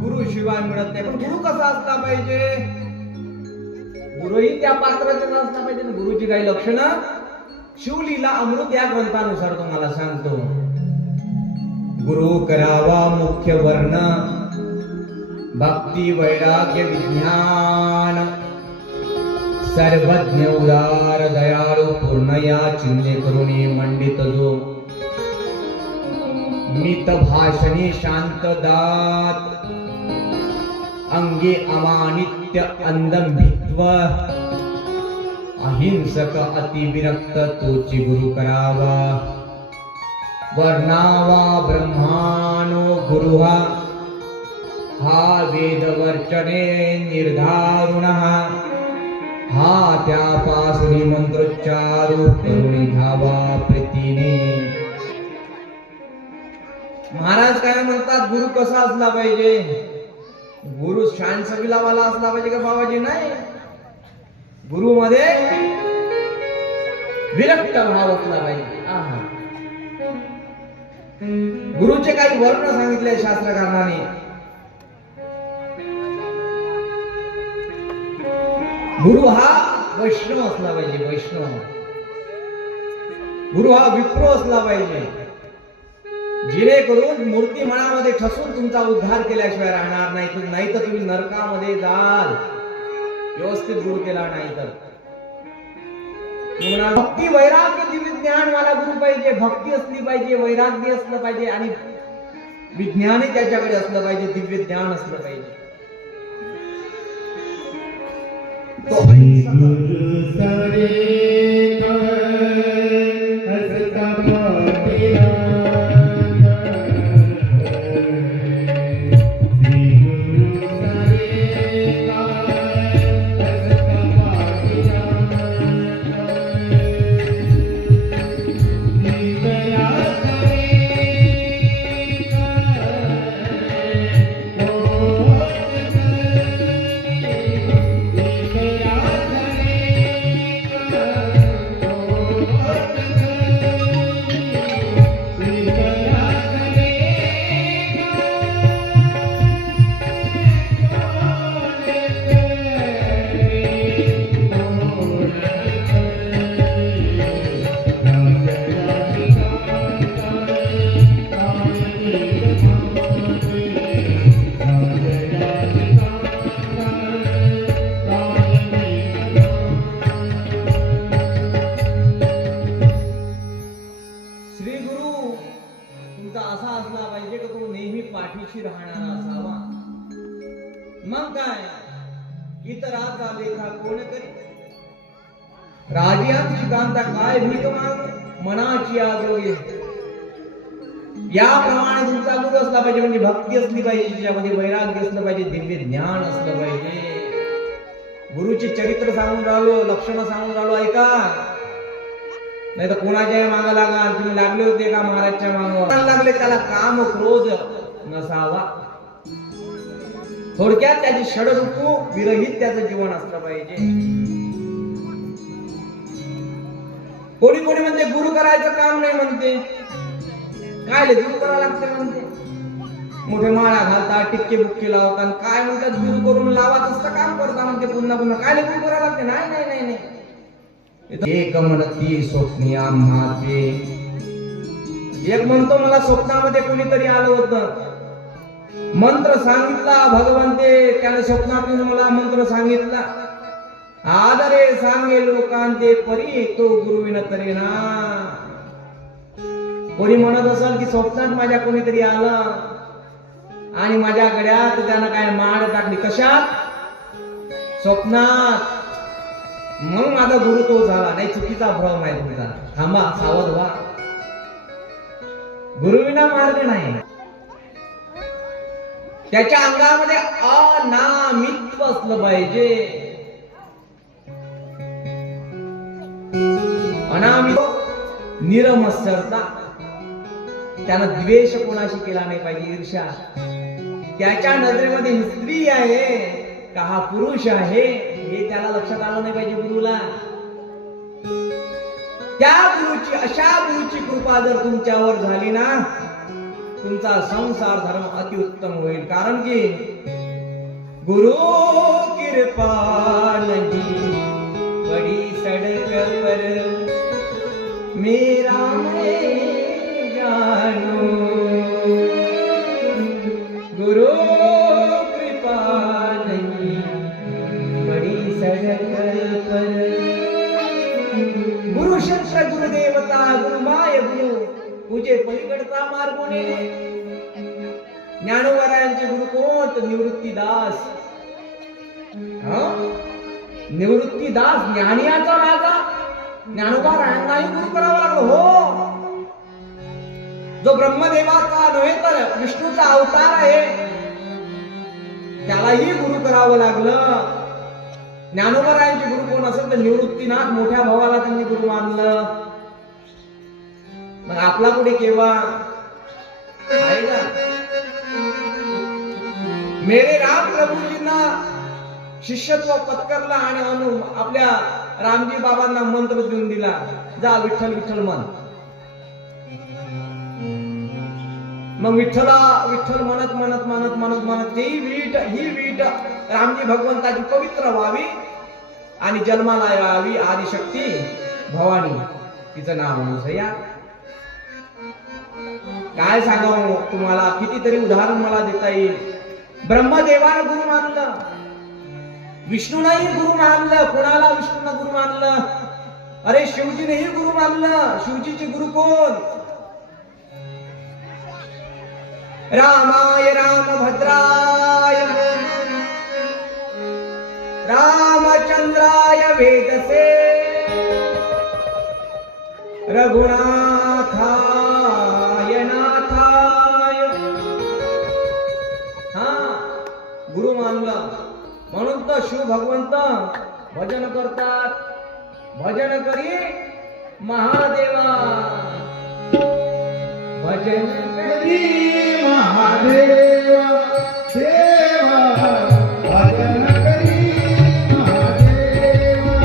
गुरु शिवाय मिळत नाही. पण गुरु कसा असला पाहिजे? गुरुही त्या पात्राचा असला पाहिजे. गुरुची काही लक्षणं शिवलीला अमृत या ग्रंथानुसार तुम्हाला सांगतो. गुरु करावा मुख्य वर्ण, भक्ती वैराग्य विज्ञान, सर्वज्ञ उदार दयाळू पूर्ण या चिंते करुणी मंडित जो, मित भाषणी शांत दात, अंगे अमानित्य अंदंभित्व, अहिंसक अतिविरक्त तोची गुरु करावा. वर्णावा ब्रह्मानो गुरु हा वेदवर्चने निर्धारुण, हा त्यापासून मंत्रोच्चारू करुणी घ्यावा प्रीतीने. महाराज काय म्हणतात? गुरु कसा असला पाहिजे? गुरु शान सबिलावाला असला पाहिजे का बाबाजी? नाही. गुरु मध्ये विरक्त भाव असला पाहिजे. आहा. गुरुचे काही वर्ण सांगितले शास्त्रकारांनी. गुरु हा वैष्णव असला पाहिजे. वैष्णव. गुरु हा विप्रो असला पाहिजे, जेणेकरून मूर्ती मनामध्ये ठसून तुमचा उद्धार केल्याशिवाय राहणार नाही तर तुम्ही नरकामध्ये जाल. व्यवस्थित गुरु केला नाही तर. भक्ती वैराग्य दिव्य ज्ञान वाला गुरु पाहिजे. भक्ती असली पाहिजे, वैराग्य असलं पाहिजे आणि विज्ञानही त्याच्याकडे असलं पाहिजे, दिव्य ज्ञान असलं पाहिजे. पाठीशी राहणारा असावा. मग काय इतराचा लेखा कोण करी? राजियांची कांता काय भीक माग मनाची आजोगे. याप्रमाणे तुमचा गुरु असला पाहिजे. म्हणजे भक्ती असली पाहिजे, त्याच्यामध्ये वैराग्य असलं पाहिजे, दिव्य ज्ञान असलं पाहिजे. गुरुचे चरित्र सांगून राहिलो, लक्षणं सांगून राहिलो, ऐका. नाही तर कोणाच्या मागे लागा. तुम्ही लागले होते का महाराजच्या मागे? लागले. त्याला काम क्रोध नसावा. थोडक्यात त्याची षडऋतू विरहित त्याचं जीवन असलं पाहिजे. कोणी कोणी म्हणते गुरु करायचं काम नाही म्हणते. काय गुरु करायला लागते म्हणते. मोठे माळा घालतात, टिक्के बुक्के लावतात. काय म्हणतात गुरु करून लावाच असतं काम करता म्हणते. पुन्हा पुन्हा काय गुरु करायला लागते? नाही नाही नाही नाही. एक म्हणती स्वप्नी आम्हाचे. एक म्हणतो मला स्वप्नामध्ये कोणीतरी आलं होतं, मंत्र सांगितला भगवंते. त्याने स्वप्नातून मला मंत्र सांगितला. आदरे सांगे लोकांते परी तो गुरुविन तरी ना. कोणी म्हणत असेल की स्वप्नात माझ्या कोणीतरी आलं आणि माझ्या गड्यात त्यानं काय माळ टाकली. कशात? स्वप्नात. म्हणून माझा गुरु तो झाला. नाही, चुकीचा भ्रम आहे तुमचा. थांबा, सावध व्हा. गुरुविना मार्ग नाही. त्याच्या अंगामध्ये अनामित्व असलं पाहिजे. अनामित्व, निरमत्सरता. त्यानं द्वेष कोणाशी केला नाही पाहिजे, ईर्ष्या. त्याच्या नजरेमध्ये ही स्त्री आहे का हा पुरुष आहे हे त्याला लक्षात आलं नाही पाहिजे गुरुला. त्या गुरुची, अशा गुरुची कृपा जर तुमच्यावर झाली ना तुमचा संसार धर्म अतिउत्तम होईल. कारण की गुरु कृपा नहीं बड़ी सड़क पर मेरा मैं जानू, गुरु कृपा नहीं बड़ी सड़क पर. गुरु शस्त्र गुरुदेवता गुरुमाय गुरु पूजे पलीकडचा मार्ग नेले. ज्ञानोबरायांचे गुरु कोण? तर निवृत्तीदास. निवृत्तीदास ज्ञानियाचा राजा. ज्ञानोबरायांनाही गुरु करावा लागलो. हो, जो ब्रह्मदेवाचा नव्हे तर विष्णूचा अवतार आहे त्यालाही गुरु करावं लागलं. ज्ञानोबरायांचे गुरु कोण असेल तर निवृत्तीनाथ मोठ्या भावाला त्यांनी गुरु मानलं. मग आपला पुढे केव्हा आहे का? मेरे राम प्रभूजींना शिष्यत्व पत्करला आणि आपल्या रामजी बाबांना मंत्र देऊन दिला, जा विठ्ठल विठ्ठल म्हण. मग विठ्ठला विठ्ठल म्हणत म्हणत म्हणत म्हणत म्हणत ही वीट रामजी भगवंताची पवित्र व्हावी आणि जन्माला यावी आदिशक्ती भवानी, तिचं नाव अनुसया. काय सांगावं तुम्हाला, कितीतरी उदाहरण मला देता येईल. ब्रह्मदेवाला गुरु मानलं, विष्णूलाही गुरु मानलं. कोणाला? विष्णूला गुरु मानलं. अरे शिवजीनेही गुरु मानलं. शिवजीचे गुरु कोण? रामाय रामभद्राय रामचंद्राय वेदसे रघुनाथाय नाथाय. गुरु मानलं म्हणून तर शिव भगवंत भजन करतात. भजन करी महादेवा, भजन करी महादेवा देवा, भजन करी महादेवा.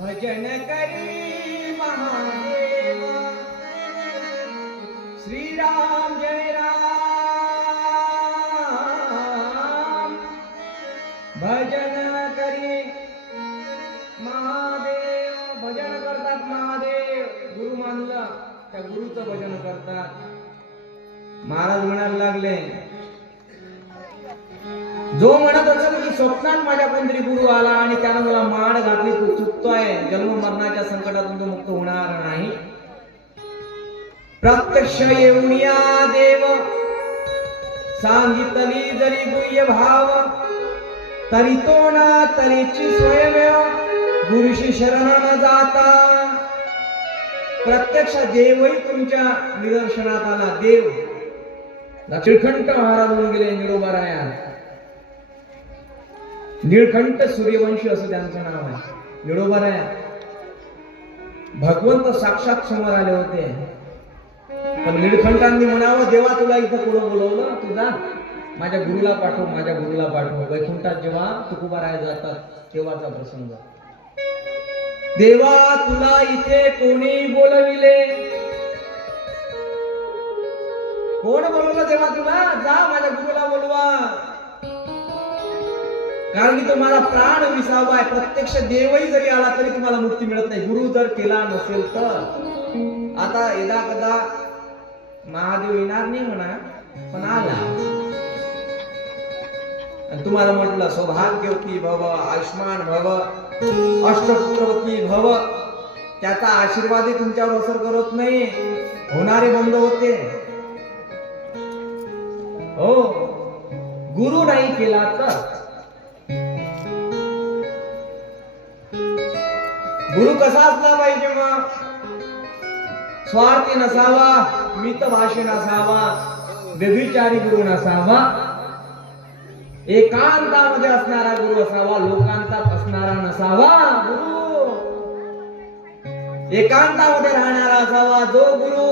भजन करी महादेव. भजन करतात महादेव. गुरु मानला त्या गुरुचं भजन करतात. महाराज म्हणायला लागले, जो म्हणत असेल की स्वप्नात माझ्या कोणतरी गुरु आला आणि त्यानं मला माळ घातली, तो चुकतोय. जन्म मरणाच्या संकटातून तो मुक्त होणार नाही. प्रत्यक्ष येऊन या देव सांगितली जरी गुह्य भाव, तरी तो ना तरीची स्वयमेव गुरुशी शरण न जाता. प्रत्यक्ष देवही तुमच्या निदर्शनात आला. देव निळकंठ महाराज होऊन गेले निळोबाराया. निळकंठ सूर्यवंशी असं त्यांचं नाव आहे. निळोबाराया भगवंत साक्षात समोर आले होते. पण निळकंठांनी म्हणावं, देवा तुला इथं पुढं बोलवलं, तुझा माझ्या गुरुला पाठव, माझ्या गुरुला पाठव. वैकुंठात जेव्हा तुकोबाराया जातात तेव्हाचा प्रसंग. देवा तुला इथे कोणी बोलविले? कोण बोलवलं देवा तुला? जा माझ्या गुरुला बोलवा. कारण की तुम्हाला प्राण विसावा आहे. प्रत्यक्ष देवही जरी आला तरी तुम्हाला मुक्ती मिळत नाही, गुरु जर केला नसेल तर. आता यदा कदा महादेव येणार नाही म्हणा, पण आला आणि तुम्हाला म्हटलं सौभाग्यवती भव, आयुष्मान भव, अष्टपुत्रवती भव, त्याचा आशीर्वादही तुमच्यावर असर करत नाही, होणारे बंद होते. हो, गुरु नाही केला तर. गुरु कसा असला पाहिजे मग? स्वार्थी नसावा, मितभाषी नसावा, व्यभिचारी गुरु नसावा, एकांतामध्ये असणारा गुरु असावा, लोकांतात असणारा नसावा. गुरु एकांतामध्ये राहणारा असावा. जो गुरु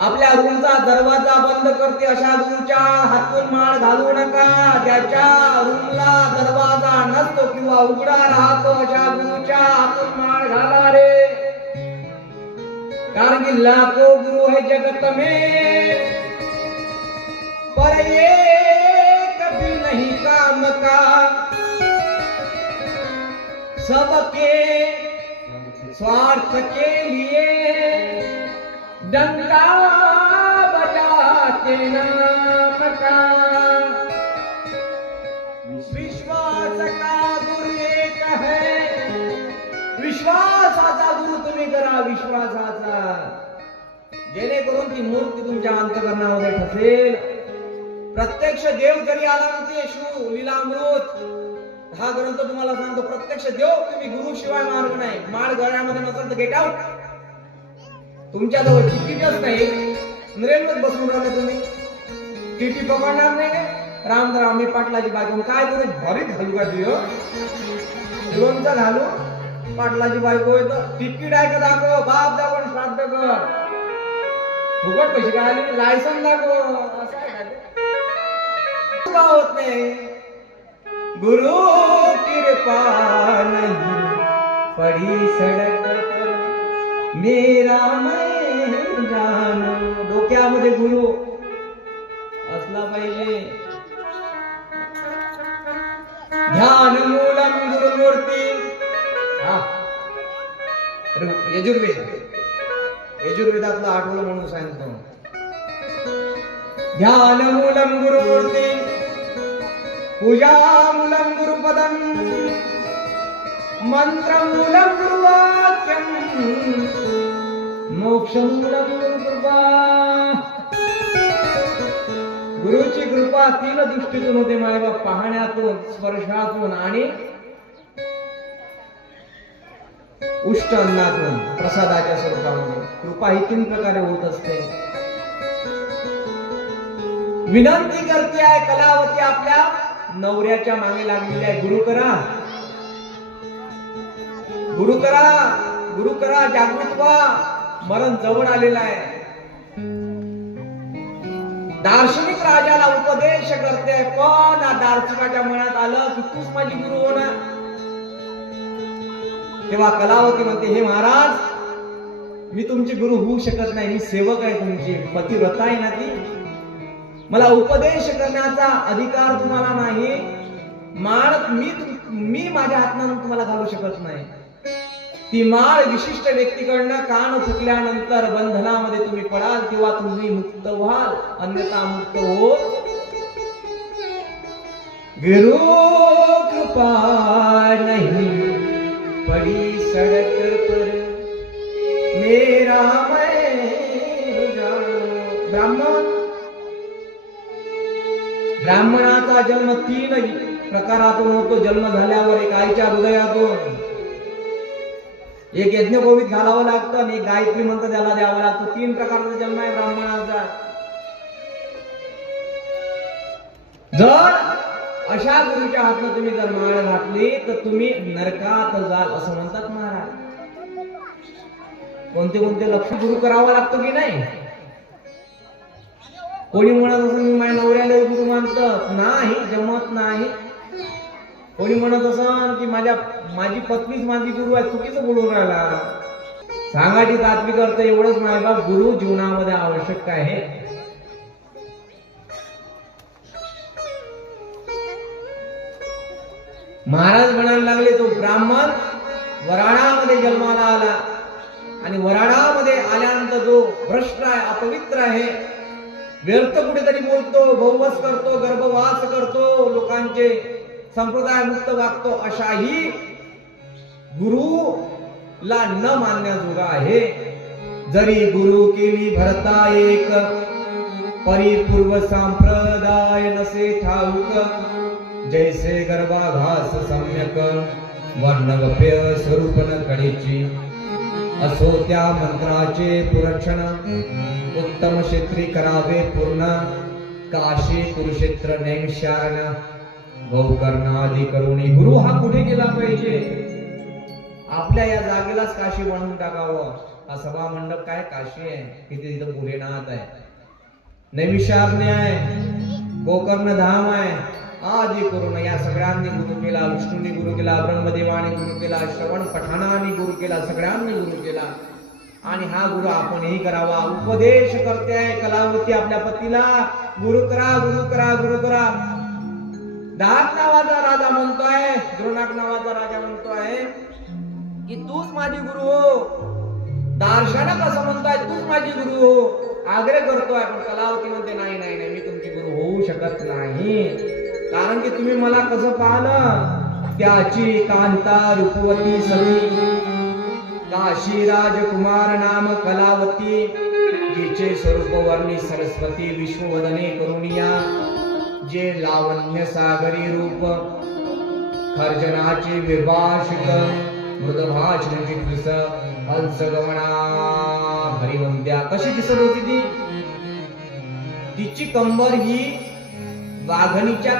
आपल्या रूमचा दरवाजा बंद करते अशा गुरुच्या हातून माळ घालू नका. ज्याच्या रूमला दरवाजा नसतो किंवा उघडा राहतो अशा गुरुच्या हातून माळ घाला रे. कारण की लाखो गुरु है जगत में, पर ये कभी नहीं काम का. सबके स्वार्थ के लिए डंका बजाते नाम का. विश्वास का गुरु एक है. विश्वासाचा गुरु तुम्ही करा, विश्वासाचा, जेणेकरून ती मूर्ती तुमच्या अंतःकरणामध्ये ठसेल. प्रत्यक्ष देव जरी आला म्हणते शिव लीलामृत हा ग्रंथ तुम्हाला सांगतो, प्रत्यक्ष देव तुम्ही गुरु शिवाय मार्ग नाही. माळ गळ्यामध्ये नसेल तर गेट आउट. तुमच्या जवळ तिकीटच नाही, रेल्वेत बसून राहिले तुम्ही, टीटी पकडणार नाही का? रामराव मी पाटलाची बायको काय करू, भारी घालू का तुझ लोणचं घालू, पाटलाची बायको येतं, तिकीट आहे का दाखव, बाप दाखव, श्राद्ध कर, फुकट पैसे काय आले, लायसन दाखव. असं आहे का होत नाही. गुरु कृपा नहीं पड़ी सड़क पर मेरा मैं जानो. डोक्यामध्ये गुरु असला पाहिजे. ध्यान मूलम गुरुमूर्ती. यजुर्वेदातला आठवलं म्हणून सांगतो. ध्यान मूलम गुरुमूर्ती, पूजा मूलम गुरुपदम, मंत्र मूलम गुरुवाक्यम, मोक्ष मूलम गुरुकृपा. गुरुची कृपा तीन दृष्टीतून होते मायबाप, पाहण्यातून, स्पर्शातून आणि उष्ट अन्नातून, प्रसादाच्या स्वरूपामध्ये. कृपा ही तीन प्रकारे होत असते. विनंती करते आहे कलावती, आपल्या नवऱ्याच्या मागे लागलेली आहे. गुरु करा, गुरु करा, गुरु करा, जागृत व्हा, मरण जवळ आलेला आहे. दार्शनिक राजाला उपदेश करते, पण दार्शनिकाच्या मनात आलं की तूच माझी गुरु होणार. तेव्हा कलावती म्हणते, हे महाराज मी तुमची गुरु होऊ शकत नाही, मी सेवक आहे तुमची, पतिव्रता आहे ना ती, मला उपदेश करण्याचा अधिकार तुम्हाला नाही. माळ मी माझ्या हातून तुम्हाला घालू शकत नाही. ती माळ विशिष्ट व्यक्तीकडनं कान फुटल्यानंतर बंधनामध्ये तुम्ही पडाल तेव्हा तुम्ही मुक्त व्हाल, अन्यथा मुक्त हो. गुरु कृपा नहीं पड़ी सड़क पर मेरा मैं जानो. ब्राह्मणाचा जन्म तीन प्रकारातून होतो. जन्म झाल्यावर एक आईच्या हृदयातून, एक यज्ञोपवीत घालावं लागतं आणि एक गायत्री मंत्र त्याला द्यावा लागतो. तीन प्रकारचा जन्म आहे ब्राह्मणाचा. जर अशा गुरुच्या हातनं तुम्ही जर माळ घातली तर तुम्ही नरकात जाल असं म्हणतात महाराज. कोणते कोणते लक्ष गुरु करावा लागतो की नाही. कोणी म्हणत असं मी माझ्या नवऱ्याला गुरु मानत नाही, जमत नाही. कोणी म्हणत असं की माझी पत्नीच माझी गुरु आहे, चुकीचं बोलून राहिला. सांगायची तात्विक अर्थ एवढंच मायबाप, गुरु जीवनामध्ये आवश्यक आहे. महाराज म्हणायला लागले, तो ब्राह्मण वराडामध्ये जन्माला आला आणि वराडामध्ये आल्यानंतर जो भ्रष्ट आहे, अपवित्र आहे, व्यर्थ कुठेतरी बोलतो, बहुवस करतो, गर्भवास करतो, लोकांचे संप्रदाय मुक्त वागतो, अशाही गुरु ला न मानण्याजोगा आहे. जरी गुरु केली भरता एक, परिपूर्व संप्रदाय नसे ठाऊक. जैसे गर्भाघास सम्यक, वर्णगप्य स्वरूप न कडेची. असो त्या मंत्राचे पुरक्षण, उत्तम क्षेत्री करावे पूर्ण. काशी कुरुक्षेत्र नैमिषारण, गौकर्णादी करुणी. गुरु हा कुठे गेला पाहिजे? आपल्या या जागेलाच काशी बनवून टाकावं. हा सभा मंडप काय काशी आहे? तिथे तिथं भोलेनाथ आहे, नैमिषारण्य आहे, गोकर्ण धाम आहे. आदी करून या सगळ्यांनी गुरु केला. विष्णूंनी गुरु केला, ब्रह्मदेवाने गुरु केला, श्रवण पठाणाने गुरु केला, सगळ्यांनी गुरु केला. आणि हा गुरु आपणही करावा. उपदेश करते आहे कलावती आपल्या पतीला, गुरु करा, गुरु करा, गुरु करा. दात नावाचा राजा म्हणतोय, द्रोणाक नावाचा राजा म्हणतोय की तूच माझी गुरु हो. दार्शनिक असं म्हणतोय तूच माझी गुरु हो, आग्रह करतोय. पण कलावती म्हणते नाही नाही नाही, मी तुमची गुरु होऊ शकत नाही. कारण की तुम्ही मला कसं पाहिलं, त्याची कांता रूपवती सवी. काशी राजकुमार नाम कलावती, जिचे स्वरूप वर्णी सरस्वती. विश्ववदने करुणिया, जे लावण्य सागरी रूप. खर्जनाची विभाषिक, मृदभाषण जित्विस. हंसगमना हरिवंद्या. कशी दिसत होती ती? तिची कंबर ही वाघणीच्या